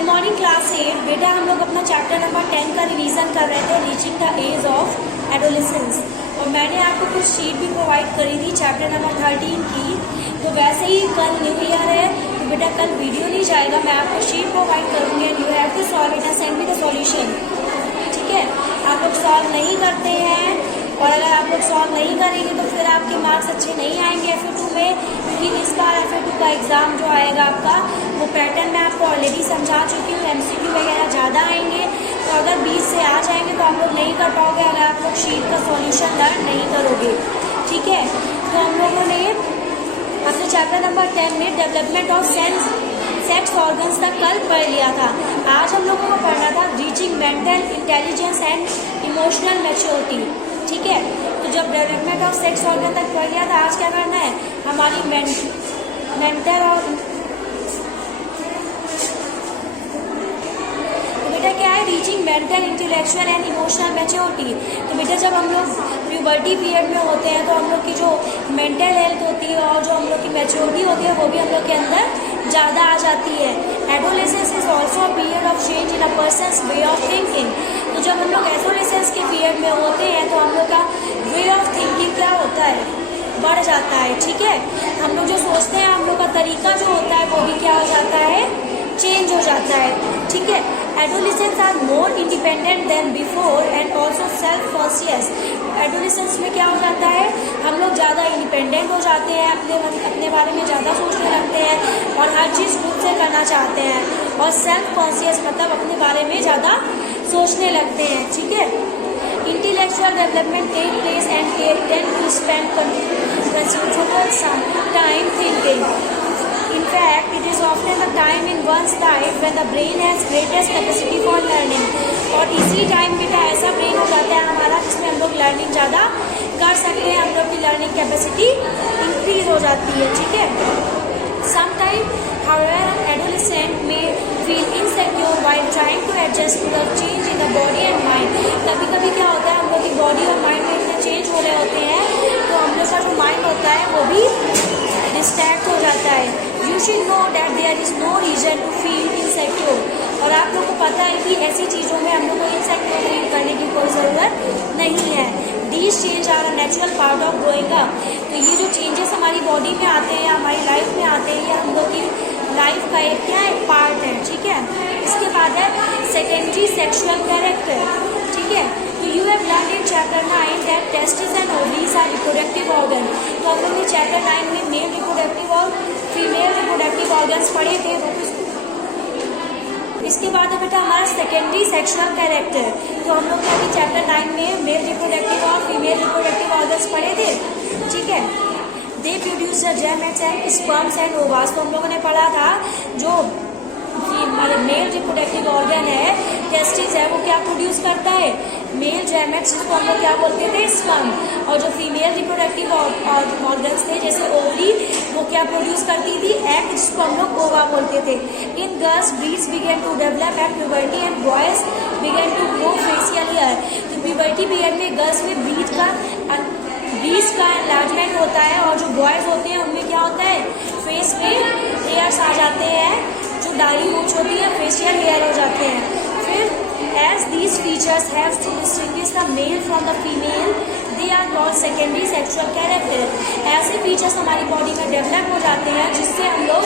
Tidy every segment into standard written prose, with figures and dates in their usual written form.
Good morning class 8। बेटा हम लोग अपना चैप्टर नंबर 10 का रिवीजन कर रहे थे, reaching the age of adolescence. और मैंने आपको कुछ शीट भी प्रोवाइड करी थी चैप्टर नंबर 13 की। तो वैसे ही कल न्यू ईयर है तो बेटा कल वीडियो नहीं जाएगा, मैं आपको शीट प्रोवाइड करूँगी and you have to solve it and send me the solution. ठीक है, आप लोग सॉल्व नहीं करते हैं और अगर आप लोग सॉल्व नहीं करेंगे तो फिर आपके मार्क्स अच्छे नहीं आएंगे FA2 में, क्योंकि इस बार FA2 का एग्ज़ाम जो आएगा आपका वो पैटर्न मैं आपको ऑलरेडी समझा चुकी हूँ। MCQ वगैरह ज़्यादा आएंगे, तो अगर 20 से आ जाएंगे तो आप लोग नहीं कर पाओगे अगर आप लोग शीट का सॉल्यूशन लर्न नहीं करोगे। ठीक है, तो हम लोगों ने अपने चैप्टर नंबर 10 में डेवलपमेंट ऑफ सेक्स ऑर्गन्स तक कल पढ़ लिया था। आज हम लोगों को पढ़ना था reaching mental intelligence and emotional maturity. ठीक है, तो जब डेवलपमेंट ऑफ सेक्स ऑर्गन तक पढ़ लिया था, आज क्या करना है, हमारी मेंटल और तो बेटा क्या है, reaching mental intellectual and emotional maturity. तो बेटा जब हम लोग प्यूबर्टी पीरियड में होते हैं तो हम लोग की जो मेंटल हेल्थ होती है और जो हम लोग की मैच्योरिटी होती है वो भी हम लोग के अंदर ज़्यादा आ जाती है। Adolescence is also a period of change in a persons way of thinking. तो जब हम लोग एडोलेसेंस के पीरियड में होते हैं तो हम लोग का वे ऑफ थिंकिंग क्या होता है, बढ़ जाता है। ठीक है, हम लोग जो सोचते हैं हम लोग का तरीका जो होता है वो भी क्या हो जाता है, चेंज हो जाता है। ठीक है, adolescence are more independent than before and also self conscious. Adolescence में क्या हो जाता है, हम लोग ज़्यादा इंडिपेंडेंट हो जाते हैं, अपने बारे में ज़्यादा सोचने लगते हैं और हर चीज़ खुद से करना चाहते हैं। और सेल्फ कॉन्शियस मतलब अपने बारे में ज़्यादा सोचने लगते हैं। ठीक है, intellectual development take place and tend to spend considerable time thinking. In fact, it is often the time in one's life when the brain has greatest capacity for learning. और इसी टाइम बेटा ऐसा ब्रेन हो जाता है हमारा जिसमें हम लोग लर्निंग ज़्यादा कर सकते हैं, हम लोग की लर्निंग कैपेसिटी इंक्रीज हो जाती है। ठीक है, Sometimes, however, an adolescent may feel insecure while trying to adjust to the change in the body and mind. कभी कभी क्या होता है, हम लोग की बॉडी और माइंड में इतने चेंज हो रहे होते हैं तो हम लोग का जो माइंड होता है वो भी डिस्ट्रैक्ट हो जाता है। You should know that there is no reason to feel insecure. और आप लोग को पता है कि ऐसी चीज़ों में हम लोग को इनसेक्योर फील करने की कोई ज़रूरत नहीं है। These changes are a natural part of growing up. तो ये जो चेंजेस हमारी बॉडी में आते हैं, हमारी लाइफ में आते हैं, ये हम लोग की लाइफ का एक क्या है, पार्ट है। ठीक है, इसके बाद है सेकेंडरी सेक्सुअल कैरेक्टर। ठीक है, तो you have learn in chapter 9 that testis and ovaries are reproductive organ. तो हम लोग ने चैप्टर 9 में मेल रिप्रोडक्टिव और फीमेल रिप्रोडक्टिव ऑर्गन्स पढ़े थे। इसके बाद है बेटा हमारा सेकेंडरी सेक्सुअल कैरेक्टर। तो हम लोग अभी चैप्टर 9 में मेल रिप्रोडक्टिव और फीमेल रिप्रोडक्टिव ऑर्गन्स पढ़े थे। ठीक है, they produce the gametes and sperms and ovas. तो हम लोगों ने पढ़ा था जो मेल रिप्रोडक्टिव ऑर्गन है, टेस्टिस है, वो क्या प्रोड्यूस करता है, मेल गैमेट्स जिसको हम लोग क्या बोलते थे, स्पर्म। और जो फीमेल रिप्रोडक्टिव ऑर्गन्स थे जैसे ओवरी, वो क्या प्रोड्यूस करती थी, एग जिसको हम लोग ओवा बोलते थे। In girls breasts begin to develop at puberty and boys begin to grow facial hair. तो प्यूबर्टी पीरियड में गर्ल्स में ब्रीड्स का एनलार्जमेंट होता है और जो बॉयज होते हैं उनमें क्या होता है, फेस पे हेयर्स आ जाते हैं, जो दाढ़ी मूंछ होती है फेशियल हेयर हो जाते हैं। फिर as these features have to distinguish the male from the female, they are called secondary sexual character. ऐसे फीचर्स हमारी बॉडी में डेवलप हो जाते हैं जिससे हम लोग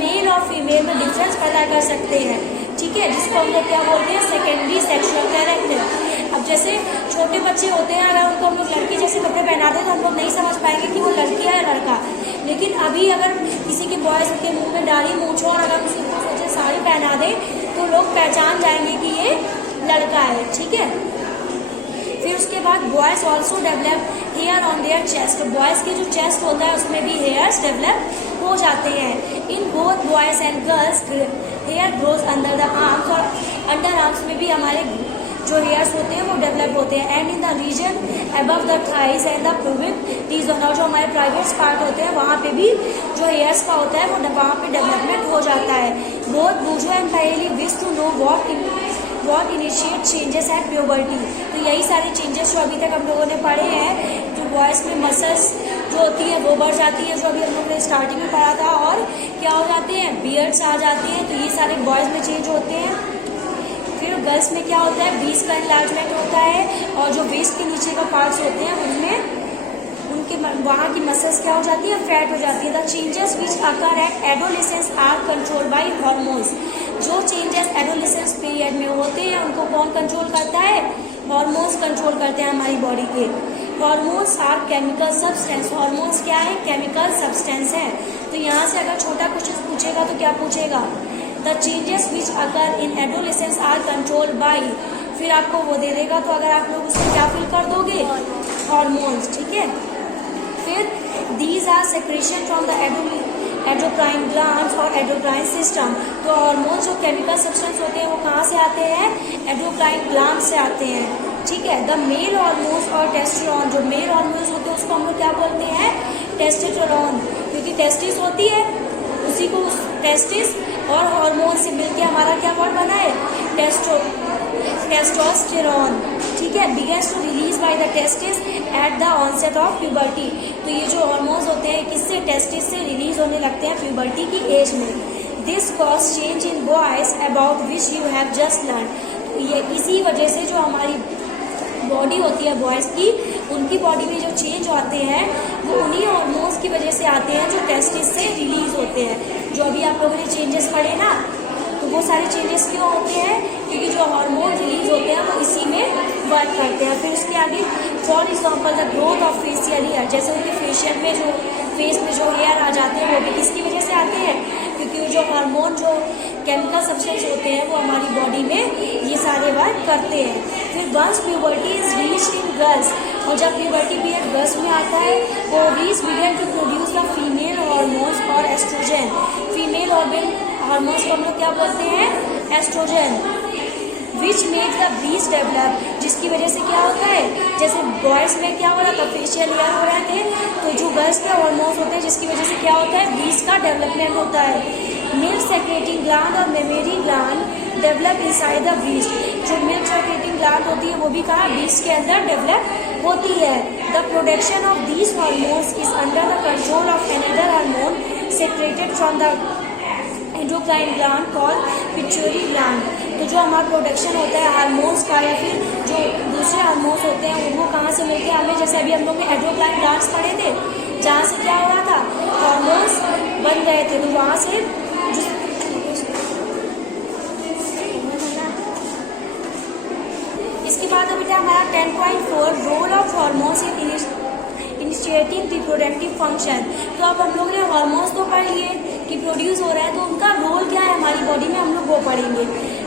मेल और फीमेल में डिफरेंस पता कर सकते हैं। ठीक है, जिसको हम लोग क्या बोलते हैं, सेकेंडरी सेक्सुअल कैरेक्टर। अब जैसे छोटे बच्चे होते हैं, अगर उनको हम लोग लड़की जैसे कपड़े पहनाते हैं तो हम लोग नहीं समझ पाएंगे कि वो लड़की है या लड़का। लेकिन अभी अगर किसी के बॉयज के मुंह में दाढ़ी मूंछ हो और अगर किसी को सोचे साड़ी पहना दे तो लोग पहचान जाएंगे कि ये लड़का है। ठीक है, फिर उसके बाद boys also develop hair on their chest. Boys के जो चेस्ट होता है उसमें भी हेयर्स डेवलप हो जाते हैं। In both boys and girls hair grows under the arms, और अंडर आर्म्स में भी हमारे जो हेयर्स होते हैं वो डेवलप होते हैं। And in the region above the thighs and the pubic region, और जो हमारे प्राइवेट पार्ट होते हैं वहाँ पे भी जो हेयर्स का होता है वो वहाँ पे डेवलपमेंट हो जाता है। Both Boojho and Paheli wish to know what initiate changes at puberty. तो यही सारे चेंजेस जो अभी तक हम लोगों ने पढ़े हैं, जो बॉयज़ में मसल्स जो होती है वो बढ़ जाती है, जो अभी हम लोग ने स्टार्टिंग में पढ़ा था। और क्या हो जाते हैं, बियर्ड्स आ जाते हैं, तो ये सारे बॉयज़ में चेंज होते हैं। फिर गर्ल्स में क्या होता है, बीस का इनलार्जमेंट होता है, और जो वेस्ट के नीचे का पार्ट्स होते हैं उनमें उनके वहाँ की मसल्स क्या हो जाती है, फैट हो जाती है। The changes which occur at adolescence are control by hormones. जो चेंजेस एडोलेसेंस पीरियड में होते हैं उनको कौन कंट्रोल करता है, हार्मोन्स कंट्रोल करते हैं हमारी बॉडी के। Hormones are chemical substance. Hormones क्या है, केमिकल सब्सटेंस है। तो यहाँ से अगर छोटा क्वेश्चन पूछेगा तो क्या पूछेगा, the changes which occur in adolescence are control by, फिर आपको वो दे देगा। तो अगर आप लोग उससे क्या फिल कर दोगे, हार्मोन्स, ठीक है। फिर these are secretion from the endocrine glands और एंडोक्राइन सिस्टम। तो हार्मोन्स जो केमिकल सब्सटेंस होते हैं वो कहाँ से आते हैं, एंडोक्राइन ग्लैंड से आते हैं, ठीक है। द मेल हार्मोन्स और टेस्टोस्टेरोन, जो मेल हार्मोन्स होते हैं उसको हम लोग क्या बोलते हैं, टेस्टोस्टेरोन, क्योंकि टेस्टिस होती है, उसी को टेस्टिस और हार्मोन से मिलकर हमारा क्या वर्ड बना है, टेस्टोस्टेरोन, ठीक है। Begins to release by the testis at the onset of puberty. तो ये जो हार्मोन्स होते हैं किससे, टेस्टिस से रिलीज होने लगते हैं प्यूबर्टी की एज में। This cause change in boys about which you have just learn. तो ये इसी वजह से जो हमारी बॉडी होती है बॉयज़ की, उनकी बॉडी में जो चेंज आते हैं वो उन्हीं हार्मोन्स की वजह से आते हैं जो टेस्टिस से रिलीज होते हैं। जो अभी आप लोगों ने चेंजेस पढ़े ना, तो वो सारे चेंजेस क्यों होते हैं, क्योंकि जो हार्मोन रिलीज होते हैं वो इसी में वर्क करते हैं। फिर उसके आगे for example the growth of facial hair, जैसे उनके फेशियल में जो फेस में जो हेयर आ जाते हैं वो भी किसकी वजह से आते हैं, क्योंकि जो हार्मोन जो केमिकल सब्सटेंस होते हैं वो हमारी बॉडी में ये सारे वर्क करते हैं। फिर once puberty is reached in girls, और जब प्यूबर्टी पीरियड गर्ल्स में आता है, ovaries begin to produce the female hormones और एस्ट्रोजन। फीमेल हार्मोन्स को हम लोग क्या बोलते हैं, estrogen, which make the breast develop, जिसकी वजह से क्या होता है, जैसे बॉयज़ में क्या हो रहा था, फेशियल हेयर हो रहे थे, तो जो गर्ल्स में हार्मोन्स होते हैं जिसकी वजह से क्या होता है, ब्रीस्ट का डेवलपमेंट होता है। मिल्क सेक्रेटिंग ग्लैंड और mammary gland develop inside the breast. जो मिल्क सेक्रेटिंग ग्लैंड होती है वो भी कहाँ, ब्रीस्ट के अंदर डेवलप होती है। The production of these hormones is under the control of another hormone secreted from the endocrine gland called pituitary gland. तो जो हमारा प्रोडक्शन होता है हार्मोन्स का या फिर जो दूसरे हार्मोन्स होते हैं वो कहाँ से मिलते हैं हमें, जैसे अभी हम लोग ने एंडोक्राइन ग्लैंड्स पढ़े थे, जहाँ से क्या हो रहा था, हार्मोन्स बन गए थे, तो वहाँ से इसके बाद अभी हमारा 10.4 role of hormones in initiating reproductive function. तो अब हम लोग ने हार्मोन्स तो पढ़ लिए कि प्रोड्यूस हो रहा है, तो उनका रोल क्या है हमारी बॉडी में, हम लोग वो पढ़ेंगे।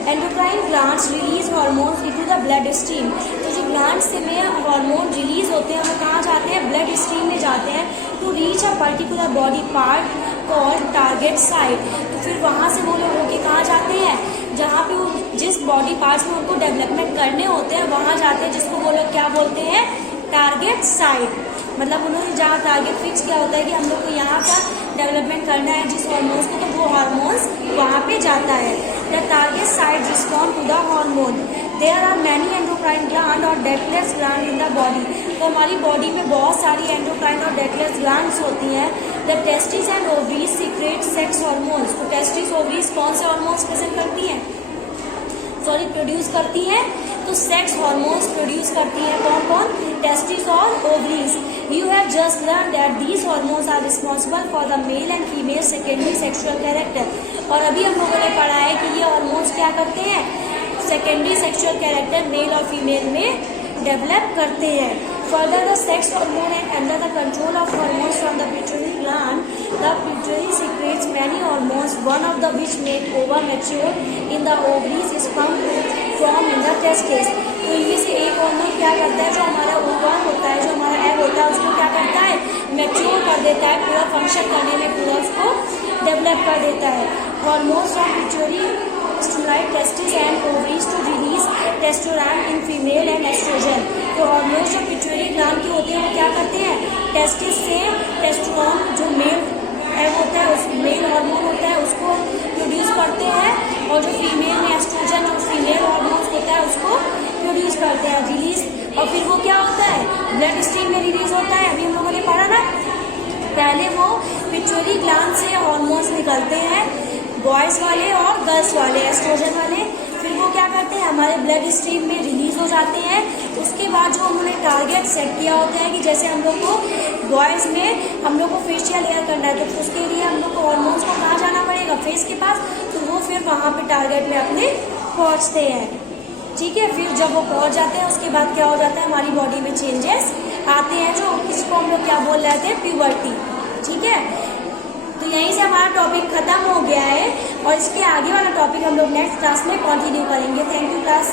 Endocrine glands release hormones into the blood stream. तो जो ग्लैंड्स से में हार्मोन रिलीज होते हैं वो कहाँ जाते हैं, ब्लड स्ट्रीम में जाते हैं, to reach a particular body part called target site. तो फिर वहाँ से वो लोग होके कहाँ जाते हैं, जहाँ पे वो जिस बॉडी पार्ट्स में उनको डेवलपमेंट करने होते हैं वहाँ जाते हैं, जिसको वो लोग क्या बोलते हैं, टारगेट साइट। मतलब उन्होंने जहाँ टारगेट फिक्स किया होता है कि हम लोग को यहाँ का डेवलपमेंट करना है जिस हार्मोन्स को, तो वो हार्मोन्स वहाँ पे जाता है। The target site respond to the hormone. There are many endocrine gland और ductless gland in the body. तो हमारी बॉडी में बहुत सारी एंडोक्राइन और डेक्लेस ग्लैंड्स होती हैं। The testis and ovaries secret sex hormones. तो टेस्टिस ओवरीज कौन से हार्मोन्स प्रेजेंट करती हैं, प्रोड्यूस करती हैं, तो सेक्स हार्मोन्स प्रोड्यूस करती हैं। कौन कौन, टेस्टिस और ovaries. You have just learn that these hormones are responsible for the male and female secondary sexual character. और अभी हम लोगों ने पढ़ा है कि ये हार्मोन्स क्या करते हैं, सेकेंडरी सेक्सुअल कैरेक्टर मेल और फीमेल में डेवलप करते हैं। Further the sex hormone and under the control of hormones from the pituitary gland, the pituitary secrets many hormones, one of the which make over mature in the ovaries is from in the testis. तो इनमें से एक hormone क्या करता है, जो हमारा ovum होता है, जो हमारा एग होता है, उसको क्या करता है, मैच्योर कर देता है, पूरा फंक्शन करने में पूरा उसको डेवलप कर देता है। Hormones from pituitary stimulate testis and ovaries to release testosterone in female and estrogen. तो हार्मोन्स जो पिट्यूटरी ग्लैंड के होते हैं वो क्या करते हैं, टेस्टिस से टेस्टोस्टेरोन जो मेल एग होता है, उस मेल हार्मोन होता है, उसको प्रोड्यूस करते हैं, और जो फीमेल में एस्ट्रोजन जो फीमेल हार्मोन्स होता है उसको प्रोड्यूस करते हैं, रिलीज। और फिर वो क्या होता है, ब्लड स्ट्रीम में रिलीज होता है, पहले वो पिट्यूटरी ग्लैंड से हार्मोन्स निकलते हैं, बॉयज़ वाले और गर्ल्स वाले, एस्ट्रोजन वाले। फिर वो क्या करते हैं, हमारे ब्लड स्ट्रीम में रिलीज हो जाते हैं। उसके बाद जो उन्होंने टारगेट सेट किया होता है कि जैसे हम लोग को बॉयज़ में हम लोग को फेशियल हेयर करना है, तो उसके लिए हम लोग को हार्मोन्स को कहाँ जाना पड़ेगा, फेस के पास। तो वो फिर वहाँ पे टारगेट में अपने पहुँचते हैं, ठीक है। फिर जब वो पहुँच जाते हैं उसके बाद क्या हो जाता है, हमारी बॉडी में चेंजेस आते हैं, जो इसको हम लोग क्या बोल रहे थे, प्यूबर्टी, ठीक है। तो यहीं से हमारा टॉपिक खत्म हो गया है और इसके आगे वाला टॉपिक हम लोग नेक्स्ट क्लास में कंटिन्यू करेंगे। Thank you class.